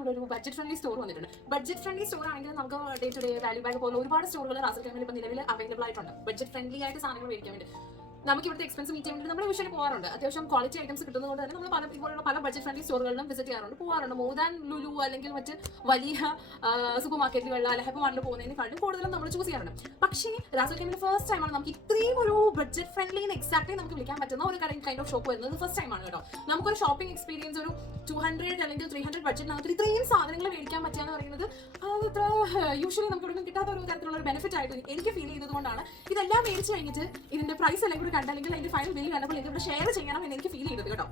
ഇവിടെ ഒരു budget friendly store വന്നിട്ടുണ്ട്. ബഡ്ജറ്റ് ഫ്രണ്ട്ലി സ്റ്റോർ ആണെങ്കിൽ നമുക്ക് day to day value bag പോലെ ഒരുപാട് സ്റ്റോറുകൾ റാസൽ ഖൈമയിൽ ഇപ്പോൾ നിലവിൽ അവൈലബിൾ ആയിട്ടുണ്ട്. ബഡ്ജറ്റ് ഫ്രണ്ട്ലി ആയിട്ട് സാധനങ്ങൾ മേടിക്കാൻ വേണ്ടി നമുക്ക് ഇവിടുത്തെ എക്സ്പെൻസ് മീറ്റ് ചെയ്യാൻ വേണ്ടി നമ്മൾ യൂഷ്വലി പോകാറുണ്ട്. അത്യാവശ്യം ക്വാളിറ്റി ഐറ്റംസ് കിട്ടുന്നതുകൊണ്ട് തന്നെ നമ്മൾ ഇതുപോലുള്ള പല ബഡ്ജറ്റ് ഫ്രണ്ട്ലി സ്റ്റോറുകളിലും വിസിറ്റ് ചെയ്യാറുണ്ട്, പോകാറുണ്ട്. മോർ ദാൻ ലുലു അല്ലെങ്കിൽ മറ്റ് വലിയ സൂപ്പർ മാർക്കറ്റുകളിൽ അല്ലെങ്കിൽ ഹൈപ്പർ മാർട്ടിൽ പോകുന്നതിനെക്കാളും കൂടുതലും നമ്മൾ ചൂസ് ചെയ്യാറുണ്ട്. പക്ഷേ റാസൽ ഖൈമയിൽ ഫസ്റ്റ് ടൈമാണ് നമുക്ക് ഇത്രയും ഒരു ബഡ്ജറ്റ് ഫ്രണ്ട്ലി എക്സാക്ട്ലി നമുക്ക് വിളിക്കാൻ പറ്റുന്ന ഒരു കൈൻഡ് ഓഫ് ഷോപ്പ് വരുന്നത് ഫസ്റ്റ് ടൈമാണ് കേട്ടോ. നമുക്കൊരു ഷോപ്പിംഗ് എക്സ്പീരിയൻസ് ഒരു 200 അല്ലെങ്കിൽ 300 ബഡ്ജറ്റിനകത്ത് ഇത്രയും സാധനങ്ങൾ മേടിക്കാൻ പറ്റുക എന്ന് പറയുന്നത് അത് ഇത്ര യൂഷ്വലി നമുക്ക് ഇവിടെ കിട്ടാത്ത ഒരു തരത്തിലുള്ള ഒരു ബെനിഫിറ്റ് ആയിട്ട് എനിക്ക് ഫീൽ ചെയ്തതുകൊണ്ടാണ് ഇതെല്ലാം മേടിച്ച് കഴിഞ്ഞിട്ട് ഇതിന്റെ പ്രൈസ് അല്ലെങ്കിൽ കൂടി കണ്ടല്ലെങ്കിൽ അതിന്റെ ഫൈനൽ ബില്ല് കണ്ടപ്പോൾ എനിക്ക് ഇവിടെ ഷെയർ ചെയ്യണം എന്ന് എനിക്ക് ഫീൽ ചെയ്തത് കേട്ടോ.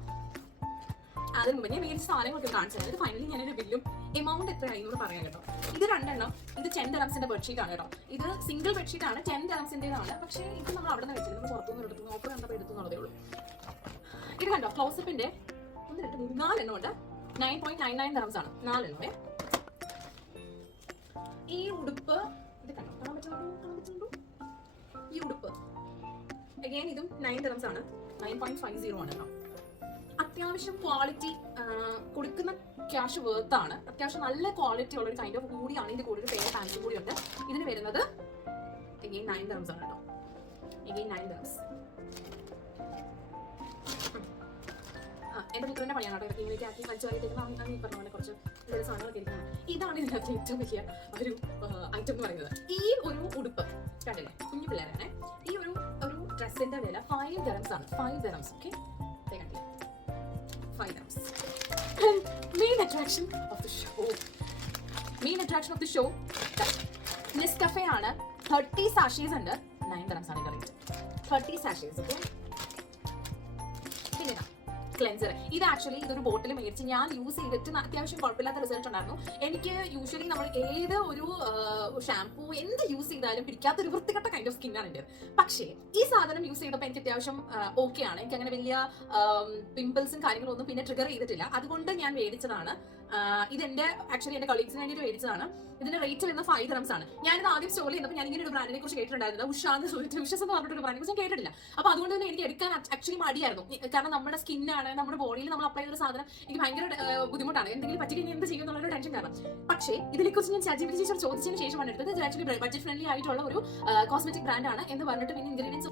അതിന് മുമ്പ് ഞാൻ മേടിച്ച സാധനങ്ങളൊക്കെ കാണിച്ചത് ഫൈനലി ഞാനൊരു ബില്ലും എമൗണ്ട് എത്രയായി എന്ന് പറയാം കേട്ടോ. ഇത് 2 എണ്ണം, ഇത് 10 dirhamsന്റെ ബെഡ്ഷീറ്റ് ആണ് കേട്ടോ. ഇത് സിംഗിൾ ബെഡ്ഷീറ്റ് ആണ്, 10 dirhamsന്റേതാണ്. പക്ഷേ ഇത് നമ്മൾ അവിടെ നിന്ന് വെച്ചത് നമ്മൾ പുറത്തുനിന്ന് എടുത്തു, ഓഫർ കണ്ടപ്പോൾ എടുത്തുന്നുള്ളതേ ഉള്ളൂ. ഇത് കണ്ടോ, ക്ലോസപ്പിന്റെ 4 എണ്ണം ഉണ്ട്, 9.99 dirhams ആണ് 4 എണ്ണമേ. ഈ ഉടുപ്പ് ഇത് കണ്ടോ, കാണാൻ പറ്റുന്നുണ്ടോ? ഈ ഉടുപ്പ് അഗൈൻ ഇതും 9 dirhams ആണ്, 9.50 ആണ് കേട്ടോ. അത്യാവശ്യം ക്വാളിറ്റി കൊടുക്കുന്ന ക്യാഷ് വേർത്താണ്. അത്യാവശ്യം നല്ല ക്വാളിറ്റി ഉള്ള ഒരു കൈൻഡ് ഓഫ് കൂടിയാണ്. ഇതിന്റെ കൂടെ ഒരു പേര് പാൻറ്റും കൂടി ഉണ്ട്. ഇതിന് വരുന്നത് അഗൈൻ 9 dirhams ആണ് കേട്ടോ. Again 9 dirhams. എന്റെ മിത്രന്റെ പണിയാണ് കേട്ടോ. ഇതൊക്കെ ഇങ്ങനെ ആക്കി വലിച്ചു വാങ്ങിയിട്ടേക്കുന്ന ഈ പറഞ്ഞ പോലെ കുറച്ച് എന്തെങ്കിലും സാധനങ്ങളൊക്കെ ഇരിക്കണം. ഇതാണ് ഇതിനകത്ത് ഏറ്റവും വലിയ ഒരു ഐറ്റം എന്ന് പറയുന്നത്. ഈ ഒരു ഉടുപ്പ് കണ്ടില്ലേ, കുഞ്ഞു പിള്ളേരാണ്. ഈ ഒരു ഡ്രസ്സിന്റെ വില 5 dirhams ആണ്. 5 dirhams. ഓക്കെ, കണ്ടില്ലേ, 5 dirhams. Main attraction of the show Nescafe ആണ്. 30 sachets ഉണ്ട്, 9 dirhams ആണ് റേറ്റ്. 30 sachets. ഓക്കെ, പിന്നെ ക്ലെൻസർ. ഇത് ആക്ച്വലി ഇതൊരു ബോട്ടിൽ മേടിച്ച് ഞാൻ യൂസ് ചെയ്തിട്ട് അത്യാവശ്യം കുഴപ്പമില്ലാത്ത റിസൾട്ട് ഉണ്ടായിരുന്നു. എനിക്ക് യൂഷ്വലി നമ്മൾ ഏത് ഒരു ഷാംപൂ എന്ത് യൂസ് ചെയ്താലും പിടിക്കാത്ത ഒരു വൃത്തികെട്ട കൈൻഡ് ഓഫ് സ്കിന്നാണ് എൻ്റെ. പക്ഷേ ഈ സാധനം യൂസ് ചെയ്തപ്പോൾ എനിക്ക് അത്യാവശ്യം ഓക്കെ ആണ്. എനിക്ക് അങ്ങനെ വലിയ പിമ്പിൾസും കാര്യങ്ങളും ഒന്നും പിന്നെ ട്രിഗർ ചെയ്തിട്ടില്ല. അതുകൊണ്ട് ഞാൻ മേടിച്ചതാണ്. ഇതെന്റെ ആക്ച്വലി എന്റെ കളീഗ്സിന് വേണ്ടിയിട്ട് മേടിച്ചതാണ്. ഇതിന്റെ റേറ്റ് വരുന്നത് 5 dirhams ആണ്. ഞാനിത് ആദ്യം സ്റ്റോർ ചെയ്തപ്പോൾ ഞാൻ ഇങ്ങനെ ഒരു ബ്രാൻഡിനെ കുറിച്ച് കേട്ടിട്ടുണ്ടായിരുന്നില്ല. ഉഷസ് എന്ന് പറഞ്ഞിട്ടൊരു ബ്രാൻഡിനെ കുറിച്ച് ഞാൻ കേട്ടിട്ടില്ല. അപ്പോൾ അതുകൊണ്ട് തന്നെ എനിക്ക് എടുക്കാൻ ആക്ച്വലി മടിയായിരുന്നു. കാരണം നമ്മുടെ സ്കിന്നാണ്, നമ്മുടെ ബോഡിയിൽ നമ്മൾ അപ്ലൈ ചെയ്ത സാധനം എനിക്ക് ഭയങ്കര ബുദ്ധിമുട്ടാണ്. എന്തെങ്കിലും പറ്റിക്കഴിഞ്ഞാൽ എന്ത് ചെയ്യും എന്നുള്ളൊരു ടെൻഷൻ കാരണം. പക്ഷേ ഇതിനെക്കുറിച്ച് ഞാൻ ChatGPT ടീച്ചർ ചോദിച്ചതിന് ശേഷമാണ് എടുത്തത്. ഇത് ആക്ച്വലി ബഡ്ജറ്റ് ഫ്രണ്ട്ലി ആയിട്ടുള്ള ഒരു കോസ്മെറ്റിക് ബ്രാൻഡാണ് എന്ന് പറഞ്ഞിട്ട് പിന്നെ ഇൻഗ്രീഡിയൻസ്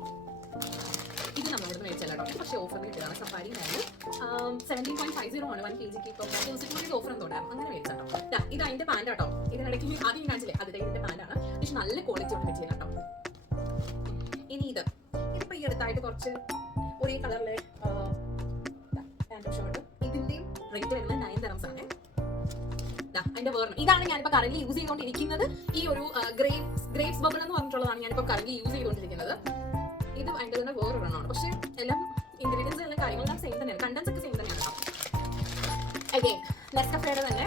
ഇത് നമ്മൾ ഇവിടെ മേടിച്ചല്ലോ. പക്ഷേ ഓഫർ കിട്ടുകയാണ്. സഫാരി 17.50 ആണ് 1 kg. ഇപ്പോൾ ഓഫർ എന്തോടായിരുന്നു അങ്ങനെ മേടിച്ചാട്ടോ. ഇത് അതിന്റെ പാൻറ് കേട്ടോ. ഇതിനിടയ്ക്ക് ആദ്യം കാണിച്ചില്ലേ, അതിന്റെ ഇതിന്റെ പാൻറ്റാണ്. പക്ഷെ നല്ല ക്വാളിറ്റി ഉണ്ട് മെറ്റീരിയൽ കേട്ടോ. ഇനി ഇതിപ്പോ ഈ അടുത്തായിട്ട് കുറച്ച് ഒരേ കളറിലെ പാൻറ്റും ഷർട്ടും. ഇതിന്റെയും റേറ്റ് വരുന്നത് 9 dirhams ആണ്. അതിന്റെ വേർണം ഇതാണ് ഞാനിപ്പോ കറന്റ് യൂസ് ചെയ്തുകൊണ്ടിരിക്കുന്നത്. ഈ ഒരു ഗ്രേപ്സ് ബബിൾ എന്ന് പറഞ്ഞിട്ടുള്ളതാണ് ഞാനിപ്പോ കറന്റ് യൂസ് ചെയ്തുകൊണ്ടിരിക്കുന്നത്. ഇത് അതിന്റെ തന്നെ വേറൊരെണ്ണമാണ്. പക്ഷെ എല്ലാം ഇൻഗ്രീഡിയൻസ് എല്ലാം കാര്യങ്ങളെല്ലാം സെയിം തന്നെയാണ്, കണ്ടൻസ് ഒക്കെ സെയിം തന്നെയാണ്. അഗൈൻ നെസ്കഫേയുടെ തന്നെ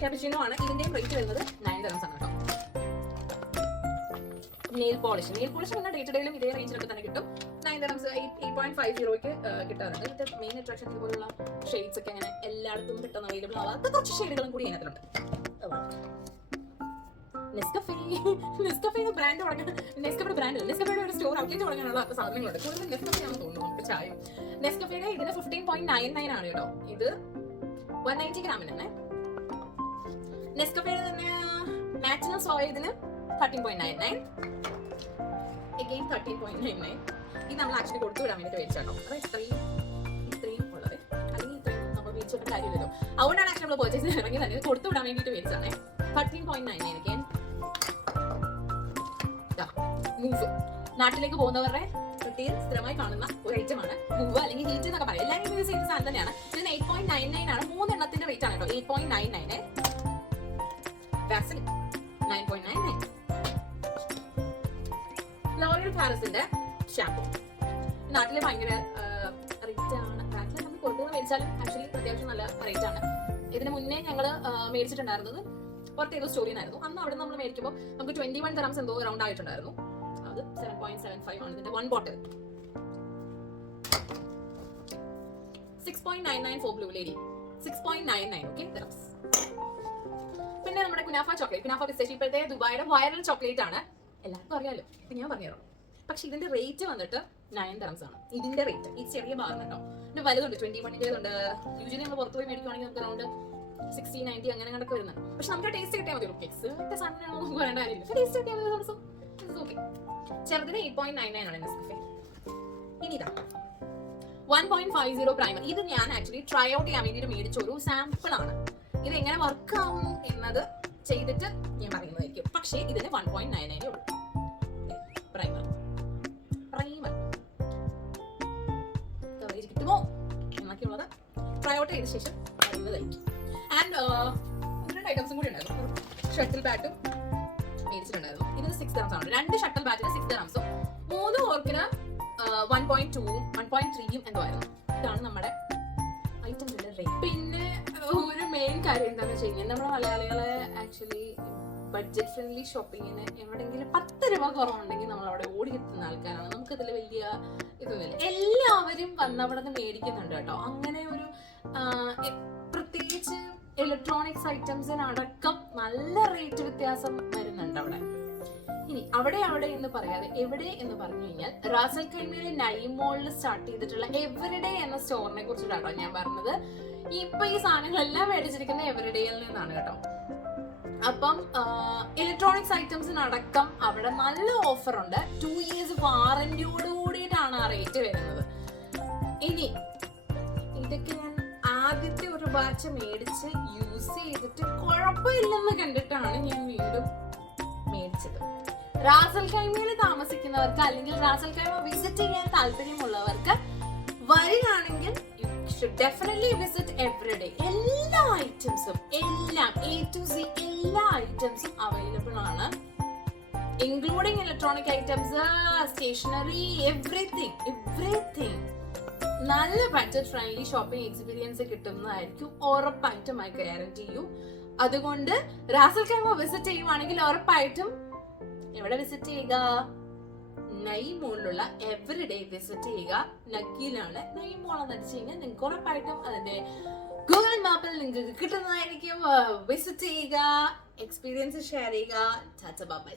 ക്യാപുച്ചിനോ ആണ്. ഇതിന്റെയും റേറ്റ് വരുന്നത് 9 dirhams ആണ് കേട്ടോ. നെയിൽ പോളിഷ് പിന്നെ ഡേ ടു ഡേയിലും ഇതേ റേഞ്ചിലൊക്കെ തന്നെ കിട്ടും. 9 dirhams 8.50 കിട്ടാറുണ്ട്. ഇതിന്റെ മെയിൻ അട്രാക്ഷൻ ഇതുപോലുള്ള ഷെയ്ഡ്സ് ഒക്കെ അങ്ങനെ എല്ലായിടത്തും കിട്ടുന്ന അവൈലബിൾ ആവാത്ത കുറച്ച് ഷെയ്ഡുകളും കൂടി അതിനകത്തുണ്ട്. നെസ്കഫേ ബ്രാൻഡ് തുടങ്ങാൻ, നെസ്കഫയുടെ ബ്രാൻഡ് നെസ്കഫയുടെ ഒരു സ്റ്റോർ ഔട്ട്ലെറ്റ് തുടങ്ങാനുള്ള സാധനങ്ങളുണ്ട്. കൂടുതൽ നെസ്കഫേ ആണെന്ന് തോന്നുന്നു നമുക്ക് ചായ. നെസ്കഫയുടെ ഇതിന് 15.99 ആണ് കേട്ടോ. ഇത് 190 ഗ്രാമിനാണ്. നെസ്കഫയുടെ തന്നെ നാച്ചുറൽ സോയ ഇതിന് 13.99. അഗൈൻ 13.99. ഇത് നമ്മൾ ആക്ച്വലി കൊടുത്തു വിടാൻ വേണ്ടിയിട്ട് മേടിച്ചാട്ടോ. അത് ഇത്രയും ഉള്ളത്, അല്ലെങ്കിൽ ഇത്രയും നമ്മൾ മേടിച്ചിട്ട് കാര്യമില്ലല്ലോ. അതുകൊണ്ടാണ് ആക്ച്വലി നമ്മൾ പർച്ചേസ് ഇറങ്ങി തന്നെ കൊടുത്തു വിടാൻ വേണ്ടിയിട്ട് മേടിച്ചാണേ. 13.99. മൂവ് നാട്ടിലേക്ക് പോകുന്നവരുടെ പ്രത്യേകം സ്ഥിരമായി കാണുന്ന ഒരു ഐറ്റം ആണ് മൂവ്, അല്ലെങ്കിൽ ഹീറ്റ് എന്നൊക്കെ പറയാം. എല്ലാവരും യൂസ് ചെയ്യുന്ന സാധനം തന്നെയാണ്. ഇതിന് 8.99 ആണ്. 3 എണ്ണത്തിന്റെ റേറ്റ് ആണ് കേട്ടോ. 8.99. വാസലിൻ 9.99. ലോറിയൽ പാരിസിന്റെ ഷാമ്പു നാട്ടിലെ ഭയങ്കര റേറ്റ് ആണ്. നാട്ടിലെ നമ്മൾ കൊടുക്കുന്ന മേടിച്ചാലും ആക്ച്വലി അത്യാവശ്യം നല്ല റേറ്റ് ആണ്. ഇതിന് മുന്നേ ഞങ്ങള് മേടിച്ചിട്ടുണ്ടായിരുന്നത് പുറത്തേതോ സ്റ്റോറിനായിരുന്നു. അന്ന് അവിടെ നമ്മൾ മേടിക്കുമ്പോൾ നമുക്ക് 21 dirhams എന്തോ റൗണ്ട് ആയിട്ടുണ്ടായിരുന്നു. അത് 7.75 ആണ് ഇതിന്റെ 1 bottle. 6.99 for blue lady. 6.99. Okay, dirhams. പിന്നെ നമ്മുടെ കുനാഫ ചോക്ലേറ്റ്, കുനാഫ പിസ്താച്ചിയോ ഇപ്പോഴത്തെ ദുബായിയുടെ വൈറൽ ചോക്ലേറ്റ് ആണ്, എല്ലാവർക്കും അറിയാലോ. ഇപ്പൊ ഞാൻ പറഞ്ഞുതരാം. പക്ഷെ ഇതിന്റെ റേറ്റ് വന്നിട്ട് 9 dirhams ആണ്. ഇതിന്റെ റേറ്റ് ഈ ചെറിയ ബാറിന് കേട്ടോ. പിന്നെ വലുതുണ്ട്, 21 ഉണ്ട്. യൂഷ്വലി നമ്മൾ പുറത്ത് പോയി മേടിക്കുവാണെങ്കിൽ നമുക്ക് അറൗണ്ട് 1690 അങ്ങനെ കണക്ക് വരുന്നത്. പക്ഷെ നമുക്ക് ടേസ്റ്റ് കിട്ടിയാൽ മതി. എക്സിന്റെ സാധനമാണോ നമുക്ക് പറയേണ്ട കാര്യമില്ല. ടേസ്റ്റ് കിട്ടിയാൽ മതി. ദിവസം ഓക്കെ. ചെറുതിന് 8.99 ആണ് നെസ്കഫെ. ഇനി ഇതാ 1.50 പ്രൈമർ. ഇത് ഞാൻ ആക്ച്വലി ട്രൈ ഔട്ട് ചെയ്യാൻ വേണ്ടിയിട്ട് മേടിച്ച ഒരു സാമ്പിൾ ആണ്. ഇത് എങ്ങനെ വർക്ക് ആവുന്നു എന്നത് ചെയ്തിട്ട് ഞാൻ പറയുന്നതായിരിക്കും. പക്ഷേ ഇതിന് 1.99 ഉള്ളൂ. പ്രൈമർ കവറേജ് കിട്ടുമോ എന്നൊക്കെയുള്ളത് ട്രൈ ഔട്ട് ചെയ്ത ശേഷം പറയുന്നതായിരിക്കും. ആൻഡ് 2 ഐറ്റംസും കൂടി ഉണ്ടായിരുന്നു. ഷട്ടിൽ ബാറ്റും മേടിച്ചിട്ടുണ്ടായിരുന്നു. ഇതിന് 6 dirhams ആണ്. 2 ഷട്ടിൽ ബാറ്റിന് 6 dirhams, 3 ഓർക്കിന് 1.2ഉം 1.3ഉം എന്തോ ആയിരുന്നു. ഇതാണ് നമ്മുടെ ഐറ്റംസിന്റെ റേറ്റ്. പിന്നെ ഒരു മെയിൻ കാര്യം എന്താണെന്ന് വെച്ച് കഴിഞ്ഞാൽ നമ്മുടെ മലയാളികളെ ആക്ച്വലി ബഡ്ജറ്റ് ഫ്രണ്ട്ലി ഷോപ്പിങ്ങിന് എവിടെയെങ്കിലും 10 രൂപ കുറവുണ്ടെങ്കിൽ നമ്മൾ അവിടെ ഓടിയെത്തുന്ന ആൾക്കാരാണ്. നമുക്കതിൽ വലിയ ഇതൊന്നുമില്ല. എല്ലാവരും വന്നവിടെ നിന്ന് മേടിക്കുന്നുണ്ട് കേട്ടോ. അങ്ങനെ ഒരു പ്രത്യേകിച്ച് ഇലക്ട്രോണിക്സ് ഐറ്റംസിനടക്കം നല്ല റേറ്റ് വ്യത്യാസം വരുന്നുണ്ട് അവിടെ. ഇനി അവിടെ എന്ന് പറയാതെ എവിടെ എന്ന് പറഞ്ഞു കഴിഞ്ഞാൽ റാസൽ ഖൈമയിലെ നൈം മോളിൽ സ്റ്റാർട്ട് ചെയ്തിട്ടുള്ള എവരിഡേ എന്ന സ്റ്റോറിനെ കുറിച്ചിട്ടാട്ടോ ഞാൻ പറഞ്ഞത്. ഇപ്പൊ ഈ സാധനങ്ങളെല്ലാം മേടിച്ചിരിക്കുന്ന എവരിഡേയിൽ നിന്നാണ് കേട്ടോ. അപ്പം ഇലക്ട്രോണിക്സ് ഐറ്റംസിനടക്കം അവിടെ നല്ല ഓഫർ ഉണ്ട്. 2 years വാറന്റിയോട് കൂടിയിട്ടാണ് ആ റേറ്റ് വരുന്നത്. ഇനി ഇതൊക്കെ ഞാൻ ആദ്യത്തെ ഒരു ബാച്ച് മേടിച്ച് യൂസ് ചെയ്തിട്ട് കുഴപ്പമില്ലെന്ന് കണ്ടിട്ടാണ് ഞാൻ വീണ്ടും മേടിച്ചത്. റാസൽ ഖൈമയിൽ താമസിക്കുന്നവർക്ക് അല്ലെങ്കിൽ റാസൽ ഖൈമ വിസിറ്റ് ചെയ്യാൻ താല്പര്യമുള്ളവർക്ക് വരികയാണെങ്കിൽ ഡെഫിനറ്റ്ലി വിസിറ്റ് എവരിഡേ. എല്ലാ ഐറ്റംസും എല്ലാം A to Z എല്ലാ ഐറ്റംസും അവൈലബിൾ ആണ്, including electronic items, stationery, everything. നല്ല ബഡ്ജറ്റ് ഫ്രണ്ട്ലി ഷോപ്പിംഗ് എക്സ്പീരിയൻസ് കിട്ടുന്നതായിരിക്കും ഉറപ്പായിട്ടും. I guarantee you. അതുകൊണ്ട് റാസൽ ഖൈമ വിസിറ്റ് ചെയ്യുവാണെങ്കിൽ ഉറപ്പായിട്ടും എവിടെ വിസിറ്റ് ചെയ്യുക? നൈം മോളിലുള്ള എവരിഡേ വിസിറ്റ് ചെയ്യുക. നക്കിയിലാണ്. നൈം മോൾ എന്ന് അടിച്ചു കഴിഞ്ഞാൽ നിങ്ങൾക്ക് ഉറപ്പായിട്ടും അതിന്റെ ഗൂഗിൾ മാപ്പിൽ നിങ്ങൾക്ക് കിട്ടുന്നതായിരിക്കും. വിസിറ്റ് ചെയ്യുക, എക്സ്പീരിയൻസ് ഷെയർ ചെയ്യുക. Tata bye bye.